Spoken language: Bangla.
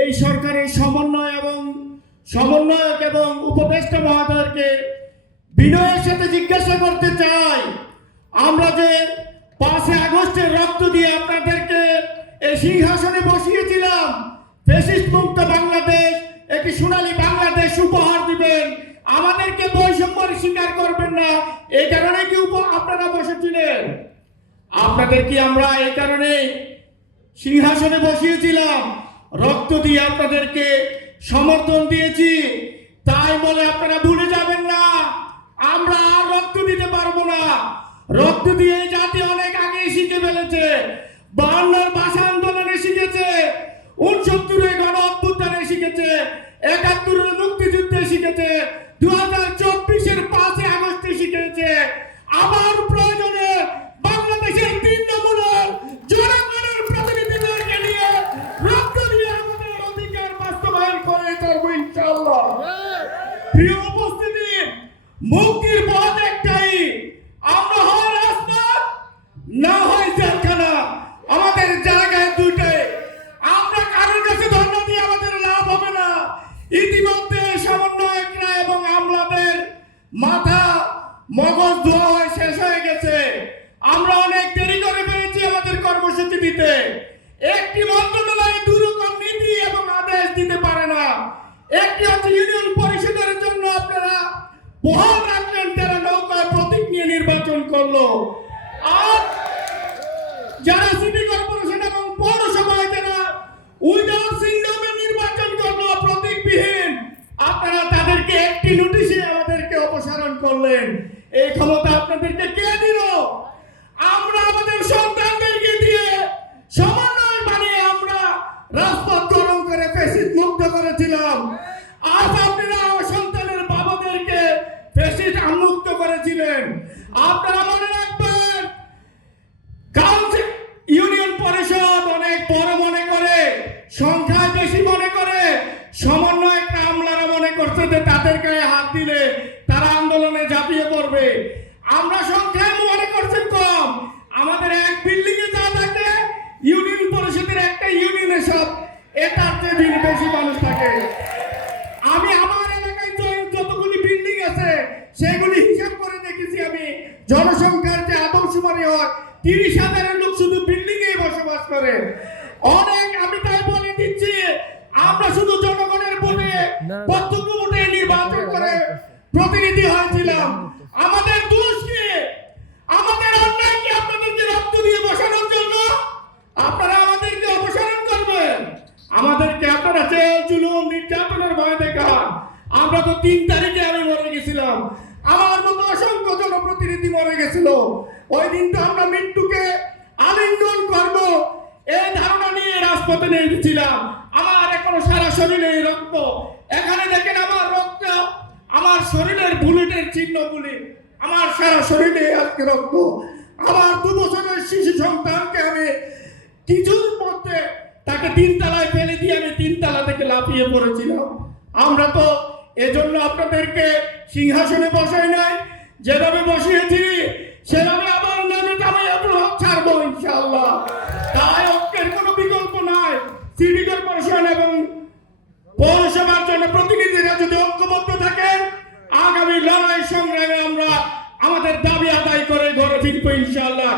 এই সরকারের সমন্বয় এবং সমন্বয়ক এবং উপদেষ্টা মহোদয়কে বিনয়ের সাথে জিজ্ঞাসা করতে চাই। আমরা যে পাঁচে আগস্টের রক্ত দিয়ে আপনাদেরকে এই সিংহাসনে বসিয়েছিলাম, ফেসিস্ট মুক্ত বাংলাদেশ, একটি সোনালী বাংলাদেশ উপহার দিবেন। আমাদেরকে বৈষম্যের স্বীকার করবেন না, এই কারণে কি আপনারা বসেছিলেন? আপনাদের কি আমরা এই কারণে সিংহাসনে বসিয়েছিলাম? রক্ত দিয়ে আপনাদেরকে সমর্থন দিয়েছি। তাই বলে আপনারা ভুলে যাবেন না। আমরা আর রক্ত দিতে পারব না। রক্ত দিয়ে জাতি অনেক আগে শিখে ফেলেছে। বাংলার ভাষা আন্দোলনে শিখেছে। উনসত্তরে গণ অভ্যুত্থানে শিখেছে। একাত্তরের মুক্তিযুদ্ধে শিখেছে দু হাজার চব্বিশের পাঁচই আগস্টে শিখেছে আবার প্রয়োজনে বাংলাদেশের তিন নম্বরের জনগণের প্রতিনিধিদেরকে নিয়ে রক্ত দিয়ে আমাদের অধিকার বাস্তবায়ন করে করব ইনশাআল্লাহ প্রিয় উপস্থিতি, মুক্তির পথ একটাই। আমরা হয় রাজপথ না হয় জেলখানা। আমাদের জায়গায় দুইটাই। আমরা কারোর কাছে ধর্ণা দিয়ে আমাদের লাভ হবে না। ইতিমধ্যে সমন্বয়করা এবং আমলাদের মাথা মগজ ধোয়া হয়ে শেষ হয়ে গেছে। আমরা অনেক দেরি করে ফেলেছি আমাদের কর্মসূচি দিতে। একটি মন্ত্রণালয় দুরকম নীতি এবং আদেশ দিতে পারে না। একটি হচ্ছে ইউনিয়ন পরিষদের আপনারা বহাল রাখলেন যারা নৌকায় প্রতীক নিয়ে নির্বাচন করল, আর যারা সিটি কর্পোরেশন এবং পৌরসভায় যারা উইদাউট সিংডমে নির্বাচন করল, প্রতীকবিহীন, আপনারা তাদেরকে একটি নোটিশে আমাদেরকে অপসারণ করলেন। এই ক্ষমতা আপনাদেরকে কে দিল? আমরা আমাদের সন্তানদেরকে দিয়ে সমন্বয় বানিয়ে আমরা রাজপথ গরম করে ফেসিদ মুক্ত করেছিলাম। সমন্বয় আমলারা মনে করছে যে তাদের গায়ে হাত দিলে তারা আন্দোলনে ঝাঁপিয়ে পড়বে। আমরা সংখ্যায় মনে করছেন কম। আমাদের এক বিল্ডিং এ যা থাকে ইউনিয়ন পরিষদের একটা ইউনিয়নে সব এটার চেয়ে বেশি- বেশি মানুষ থাকে। আমি আমার এলাকায় যতগুলি বিল্ডিং আছে, সেগুলি হিসাব করে দেখেছি আমি। জনসংখ্যার যে আদমশুমারি হয়, তিরিশ হাজারের লোক শুধু বিল্ডিং এ বসবাস করে। অনেক, আমি তাই বলে দিচ্ছি আমরা শুধু জনগণের ভোটে প্রত্যক্ষ ভোটে নির্বাচন করে প্রতিনিধি হয়েছিলাম। আমাদের দোষ কি আমাদের অন্যায় কি আপনাদেরকে রক্ত দিয়ে বসানোর জন্য আপনারা আমাদেরকে অপসারণ করবেন। আমাদেরকে আপনারা জেল জুলুম নির্যাতনের ভয় দেখান। আমরা তো তিন তারিখে আমি মরে গেছিলাম। আমার মতো অসংখ্য জনপ্রতিনিধি মরে গেছিল। ওই দিন তো আমরা মৃত্যুকে আলিঙ্গন করব। এই ধারণা নিয়ে রাজপথে নেমেছিলাম। আমার এখনও সারা শরীরে রক্ত। এখানে দেখেন আমার রক্ত, আমার শরীরের বুলেটের চিহ্নগুলি আমার সারা শরীরে আজকে রক্ত। আমার দু বছরের শিশু সন্তানকে আমি কিছুর মধ্যে তাকে তিন তলায় ফেলে দিয়ে আমি তিন তলা থেকে লাফিয়ে পড়েছিলাম। আমরা তো এজন্য আপনাদেরকে সিংহাসনে বসাই নাই, যেভাবে বসিয়েছি, সেভাবে প্রতিনিধিরা যদি ঐক্যবদ্ধ থাকে, আগামী লড়াই সংগ্রামে আমরা আমাদের দাবি আদায় করে ঘরে ফিরবো ইনশাআল্লাহ।